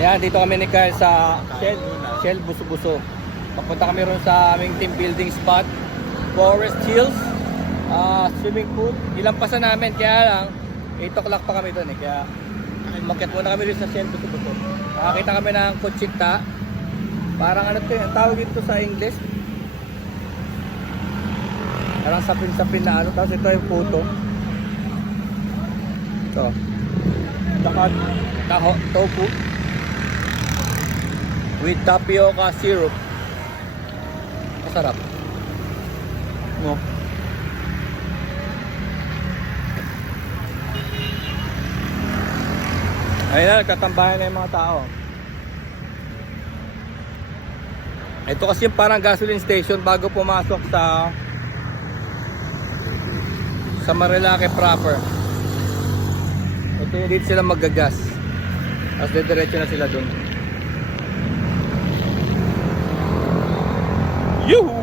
Yan, dito kami ni Kyle sa Shell Buso-Buso. Papunta kami ron sa aming team building spot, Forest Hills, swimming pool. Ilampasan namin, kaya lang 8 o'clock pa kami doon eh. Kaya umakyat muna kami rin sa Shell Buso-Buso. Nakakita kami ng kutsita. Parang ano to, ang tawag dito sa English, parang sapin-sapin na ano. Tapos ito yung puto. Ito Taho, tofu with tapioca syrup. Masarap, no? Ayun na, nagtatambayan na yung mga tao. Ito kasi yung parang gasoline station bago pumasok sa Marilake proper. Ito yung dito sila magagas. Tapos diretso na sila dun. Yuhu!